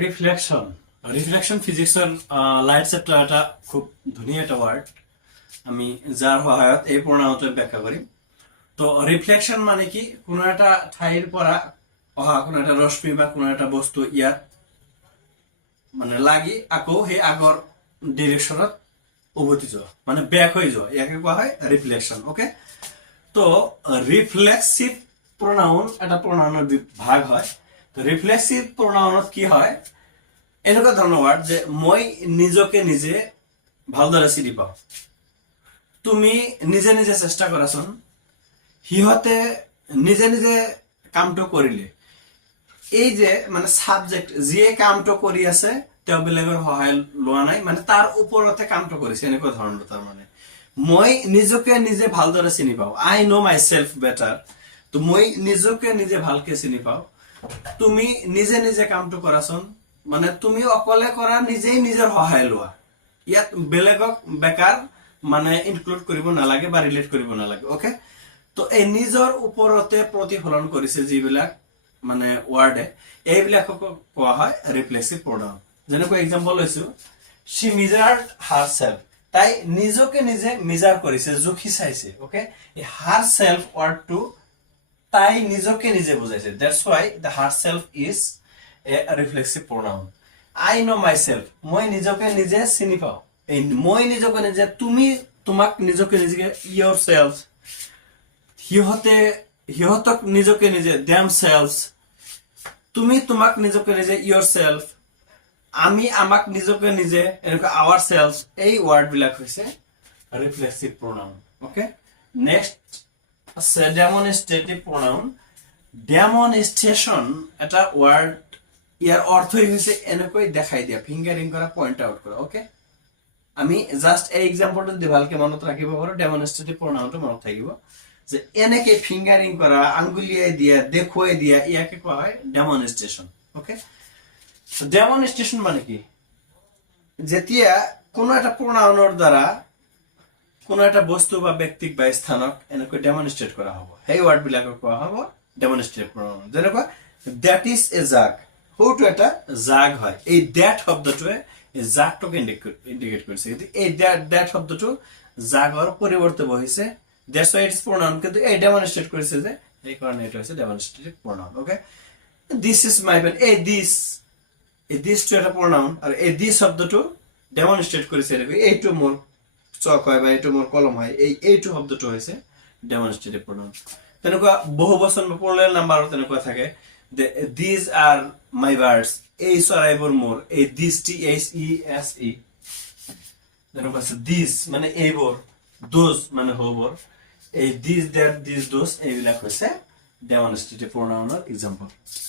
ৰিফ্লেকশন ৰিফ্লেকশন ফিজিক্সেৰ light chapter এটা খুব ধুনীয়া একটা ওয়াৰ্ড আমি যাৰ সহায়ত এই প্ৰণামটো ব্যাখ্যা কৰিম তো ৰিফ্লেকশন মানে কি কোনো এটা ঠাইৰ পৰা অহা কোনো এটা ৰশ্মি বা কোনো এটা বস্তু ইয়াত মানে লাগি আকৌ সেই আগৰ ডিৰেকশ্যনত উভতি যোৱা মানে ব্যাক হৈ যোৱা ইয়াকে কোৱা হয় ৰিফ্লেকশন ওকে তো ৰিফ্লেক্সিভ প্ৰোনাউন এটা প্ৰোনাউনেৰ ভাগ হয় তো ৰিফ্লেক্সিভ প্ৰোনাউনত কি হয় এনেকুৱা ধৰণৰ ওয়াৰ্ড যে মই নিজকে নিজে ভালদৰে চিনি পাওঁ তুমি নিজে নিজে চেষ্টা কৰাচোন সিহঁতে নিজে নিজে কামটো কৰিলে এই যে মানে সাবজেক্ট যিয়ে কামটো কৰি আছে তেওঁ বেলেগৰ সহায় লোৱা নাই মানে তাৰ ওপৰতে কামটো কৰিছে এনেকুৱা ধৰণৰ তাৰ মানে মই নিজকে নিজে ভালদৰে চিনি পাওঁ I know my self better তো মই নিজকে নিজে ভালকে চিনি পাওঁ তুমি নিজে নিজে কামটো কৰাচোন মানে তুমি অকলে কৰা নিজেই নিজৰ সহায় লোৱা ইয়াত বেলেগক বেকাৰ মানে ইনক্লুড কৰিব নালাগে বা ৰিলেট কৰিব নালাগে ওকে তো এই নিজৰ ওপৰতে প্ৰতিফলন কৰিছে যিবিলাক মানে ওয়াৰ্ডে এইবিলাকক কোৱা হয় রিফ্লেক্সিভ প্রোনাউন যেনেকৈ এক্সাম্পল লৈছো she measured herself তাই নিজকে নিজে মেজার কৰিছে জুখি চাইছে ওকে এই herself ওয়ার্ডটো তাই নিজকে নিজে বুজাইছে that's why the herself is a reflexive pronoun I know myself মই নিজকে নিজে চিনি পাওঁ এই মই নিজকে নিজে তুমি তোমাক নিজকে নিজে yourself সিহঁতক নিজকে নিজে themselves তুমি তোমাক নিজকে নিজে yourself আমি আমাক নিজকে নিজে এনেকুৱা ourselves এই ওয়াৰ্ড বিলাক হৈছে ৰিফ্লেক্সিভ প্ৰোনাউন ওকে নেক্সট আছে ডেমনস্ট্ৰেটিভ প্ৰোনাউন ডেমনস্ট্ৰেশন এটা ওয়াৰ্ড ইয়াৰ অৰ্থই হৈছে এনেকৈ দেখাই দিয়া ফিংগাৰিং কৰা পইণ্ট আউট কৰা ওকে আমি জাস্ট এই এক্সাম্পলটো দি ভালকে মনত ৰাখিব পাৰো ডেমনস্ট্ৰেটিভ প্ৰোনাউনটো মনত থাকিব যে এনেকে ফিংগাৰিং কৰা আঙ্গুলিয়াই দিয়া দেখুৱাই দিয়া ইয়াকে কোৱা হয় ডেমনস্ট্ৰেশন ওকে তো ডেমনস্ট্ৰেশন মানে কি যেতিয়া কোনো এটা প্ৰোনাউনৰ দ্বাৰা কোনো এটা বস্তু বা ব্যক্তিক বা স্থানক এনেকৈ ডেমনস্ট্ৰেট কৰা হ'ব সেই ওয়াৰ্ড বিলাকক কোৱা হ'ব ডেমনস্ট্রেটিভ প্রোনাউন যেনেকৈ দ্যাট ইজ এ জাগ হৌটো এটা জাগ হয় এই দ্যাট শব্দটোৱে এই জাগটোক ইন্ডিকেট কৰিছে এই দ্যাট শব্দটো জাগৰ পৰিৱৰ্তে বহিছে that's why it's pronoun কিন্তু এই ডেমনস্ট্ৰেট কৰিছে যে এই কাৰণে এটা হৈছে demonstrative pronoun okay this is my pen এই this টো এটা pronoun আৰু এই this শব্দটো ডেমনস্ট্ৰেট কৰিছে এইটো মোৰ চক হয় বা এইটো মোৰ কলম হয় এইটো শব্দটো হৈছে ডেমনস্ট্ৰেটিভ pronoun তেনেকুৱা বহুবচন বা প্লুৰাল নাম্বাৰৰ তেনেকুৱা থাকে these are my birds এই চৰাইবোৰ মোৰ এই this t h e s e তেনেকুৱা আছে this মানে এইবোৰ those মানে হবৰ এই this that these those এইবিলাক হৈছে ডেমনস্ট্ৰেটিভ pronoun এক্সাম্পল